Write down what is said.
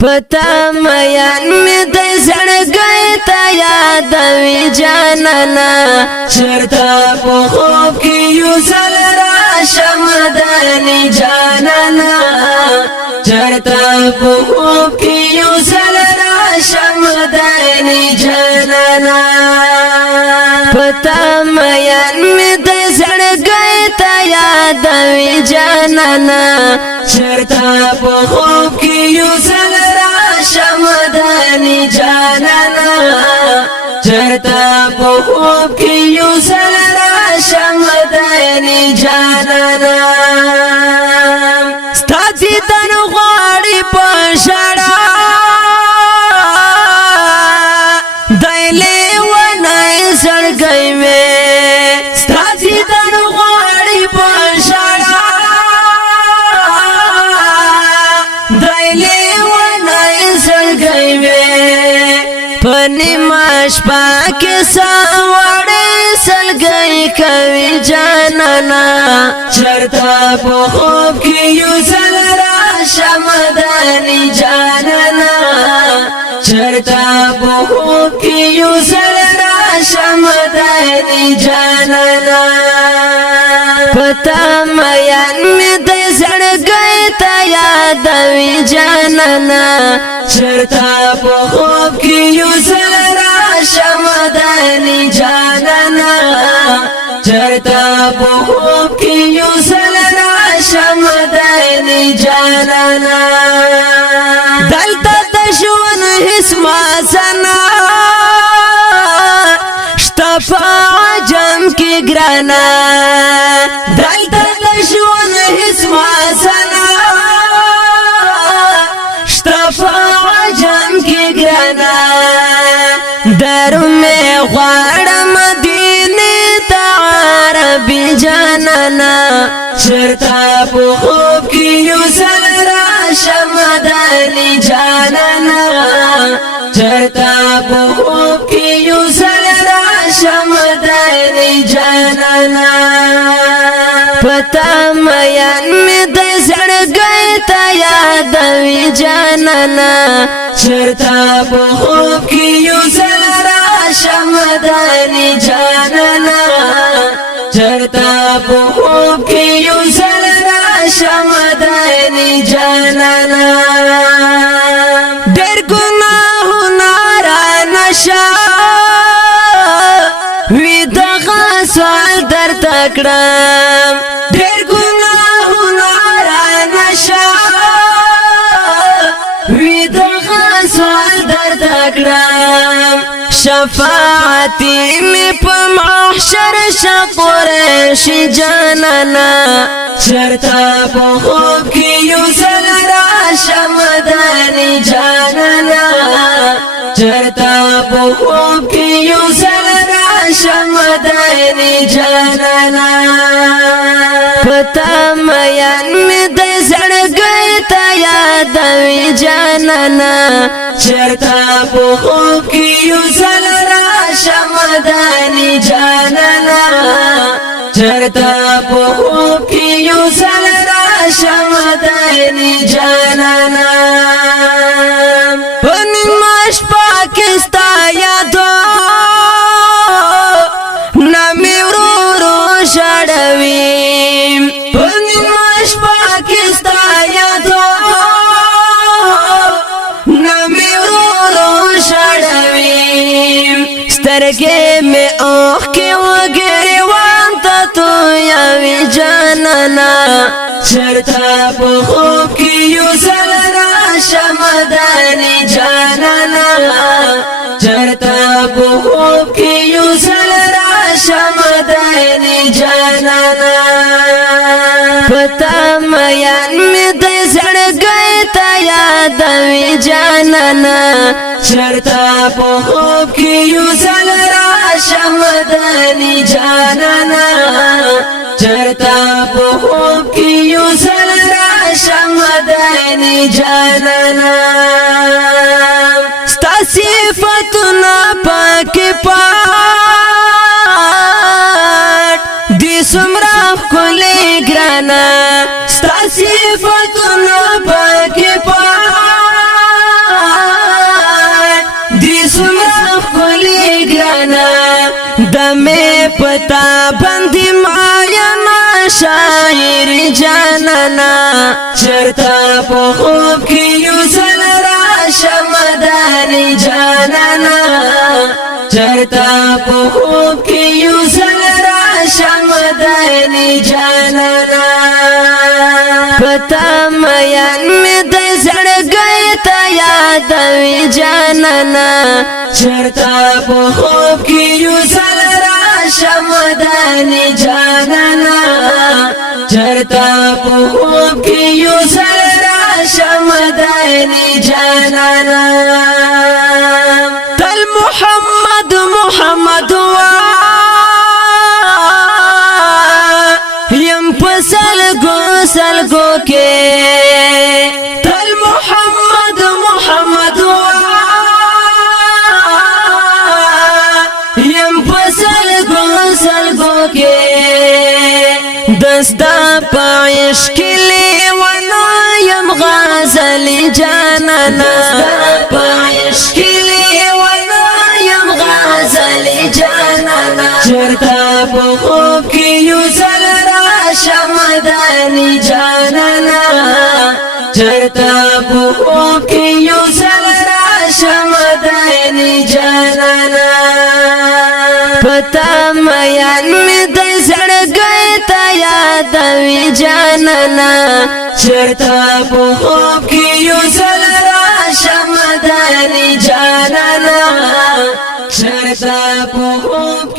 پتا میان می د زړګي ته یادوي جانانا چرتا په خوب کې یو ځل راشم مدني جانانا چرتا په خوب کې یو ځل راشم مدني جانانا پتا میان می د زړګي ته یادوي جانانا چرتا په خوب کې یو ځل راشم مدني جانانا چرتا په خوب کې یو ځل راشم مدني جانانا ستا دیدن غواړي په ژړا دایلې ونای زړګي مې ستا دیدن غواړي په ژړا دایلې ونای زړګي مې پنی ماش پاکه ساوړې سلګي کوي جانانا چرتا په خوب کې یو ځل راشم مدني جانانا چرتا په خوب کې یو ځل راشم مدني جانانا پتا میان می د زړګي ته یادوي جانانا چرتا په خوب کې یو ځل راشم مدني جانانا چرتا په خوب کې یو ځل راشم مدني جانانا دلته د ژوند هیڅ مازنا شته په عجم کې ګرانا دلته د ژوند هیڅ مازنا شته په عجم کې ګرانا درو می غواړم مدینه ته عربي جانانا چرتا په خوب کې یو ځل راشم مدني جانانا چرتا په خوب کې یو ځل راشم مدني جانانا پتا میان می د زړګي ته یادوي جانانا چرتا په خوب کې یو ځل راشم مدني جانانا چرتا په خوب کې یو ځل راشم مدني جانانا ډېر ګناهونه را نشه وي دغه سوال درته کړم ډېر ګناهونه را نشه وي دغه سوال درته کړم شفاعت می په محشر شقریشی جانانا چرتا په خوب کې یو ځل راشم مدني جانانا چرتا په خوب کې یو ځل راشم مدني جانانا پتا میان می د زړګي ته یادوي جانانا چرتا په خوب کې یو ځل راشم مدني جانانا چرتا په خوب کې یو ځل راشم مدني جانانا پنی ماش پاکستان یادو نامی ورورو شړوي پنی ماش پاکستان یادو نامی ورورو شړوي سترګې می اوخ کې وګړي وان ته تو یاوي جانانا چرتا په خوب کې یو ځل راشم مدني جانانا چرتا په خوب کې یو ځل راشم مدني جانانا پتا میان می د زړګي ته یادوي جانانا چرتا په خوب کې یو ځل راشم مدني جانانا چرتا په خوب کې یو ځل راشم مدني جانانا ستا صفتونه پاک پاک دي څومره ښکلي ګرانه ستا صفتونه پاک پاک دانی جانانا چرتا په خوب کې یو ځل راشم دانی جانانا چرتا په خوب کې یو ځل راشم دانی جانانا پتا میان می د زړګي ته یادوي جانانا چرتا په خوب کې یو ځل راشم دانی جانانا چرتا په خوب کې یو ځل راشم دانی جانانا تل محمد محمد یم سلگو کې تل محمد محمد یم سلگو کې دستا پایش کلی ونا یم غازلی جانانا دستا پایش کلی ونا یم غازلی جانانا چرتا په خوب کې یو ځل راشم دانی جانانا چرتا په خوب کې یو ځل راشم دانی جانانا پتا میان می د زړګي ته یادوي جانانا چرتا په خوب کې یو ځل راشم دانی جانانا چرتا په خوب